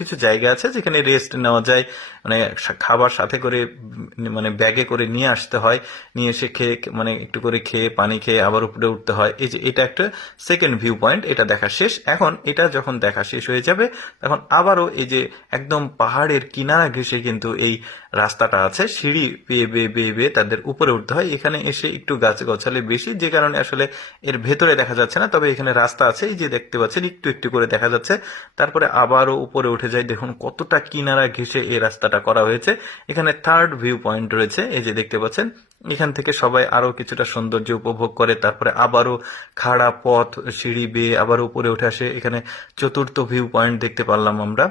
কিছু জায়গা আছে যেখানে রেস্ট নেওয়া যায়, মানে খাবার সাথে করে মানে ব্যাগে করে নিয়ে আসতে হয়, নিয়ে এসে খেয়ে মানে একটু করে খেয়ে পানি খেয়ে আবার উপরে উঠতে হয়। এই যে এটা একটা সেকেন্ড ভিউ পয়েন্ট, এটা দেখা শেষ। এখন এটা যখন দেখা শেষ হয়ে যাবে তখন আবারও এই যে একদম পাহাড়ের কিনারা ঘেঁষে কিন্তু এই রাস্তাটা আছে, সিঁড়ি বেয়ে বেয়ে বেয়ে বেয়ে তাদের উপরে উঠতে হয়। এখানে এসে একটু গাছ গছালে বেশি, যে কারণে আসলে এর ভেতরে দেখা যাচ্ছে না, তবে এখানে রাস্তা আছে, এই যে দেখতে পাচ্ছেন একটু একটু করে দেখা যাচ্ছে। তারপরে আবারও উপরে উঠে যায়, দেখুন কতটা কিনারা ঘেঁষে এই রাস্তাটা করা হয়েছে। এখানে থার্ড ভিউ পয়েন্ট রয়েছে, এই যে দেখতে পাচ্ছেন। এখান থেকে সবাই আরো কিছুটা সৌন্দর্য উপভোগ করে, তারপরে আবারও খাড়া পথ সিঁড়ি বেয়ে আবার উপরে উঠে আসে। এখানে চতুর্থ ভিউ পয়েন্ট দেখতে পারলাম আমরা,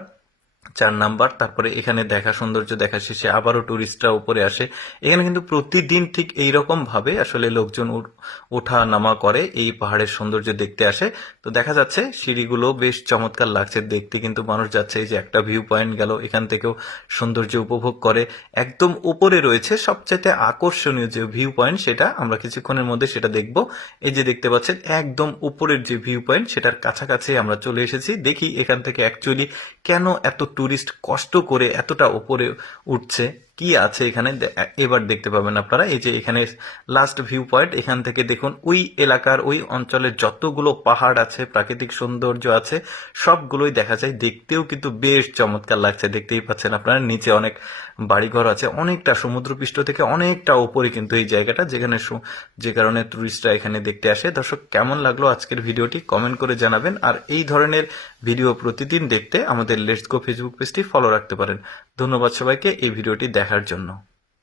4 নাম্বার। তারপরে এখানে দেখা সৌন্দর্য দেখা শেষে আবারও টুরিস্টরা উপরে আসে। এখানে কিন্তু প্রতিদিন ঠিক এইরকম ভাবে আসলে লোকজন ওঠা নামা করে, এই পাহাড়ের সৌন্দর্য দেখতে আসে। তো দেখা যাচ্ছে সিঁড়িগুলো বেশ চমৎকার লাগছে দেখতে, কিন্তু মানুষ যাচ্ছে। এই যে একটা ভিউ পয়েন্ট গেল, এখান থেকেও সৌন্দর্য উপভোগ করে। একদম উপরে রয়েছে সবচাইতে আকর্ষণীয় যে ভিউ পয়েন্ট, সেটা আমরা কিছুক্ষণের মধ্যে সেটা দেখব। এই যে দেখতে পাচ্ছেন একদম উপরের যে ভিউ পয়েন্ট, সেটার কাছাকাছি আমরা চলে এসেছি। দেখি এখান থেকে অ্যাকচুয়ালি কেন এত টুরিস্ট কষ্ট করে এতটা উপরে উঠছে, কি আছে এখানে এবার দেখতে পাবেন আপনারা। এই যে এখানে লাস্ট ভিউ পয়েন্ট, এখান থেকে দেখুন ওই এলাকার ওই অঞ্চলের যতগুলো পাহাড় আছে, প্রাকৃতিক সৌন্দর্য আছে, সবগুলোই দেখা যায়। দেখতেও কিন্তু বেশ চমৎকার লাগছে, দেখতেই পাচ্ছেন আপনারা। নিচে অনেক বাড়িঘর আছে, অনেকটা সমুদ্রপৃষ্ঠ থেকে অনেকটা উপরে কিন্তু এই জায়গাটা, যেখানে যে কারণে টুরিস্টরা এখানে দেখতে আসে। দর্শক, কেমন লাগলো আজকের ভিডিওটি কমেন্ট করে জানাবেন। আর এই ধরনের ভিডিও প্রতিদিন দেখতে আমাদের লেটস গো ফেসবুক পেজটি ফলো রাখতে পারেন। ধন্যবাদ সবাইকে এই ভিডিওটি দেখার জন্য।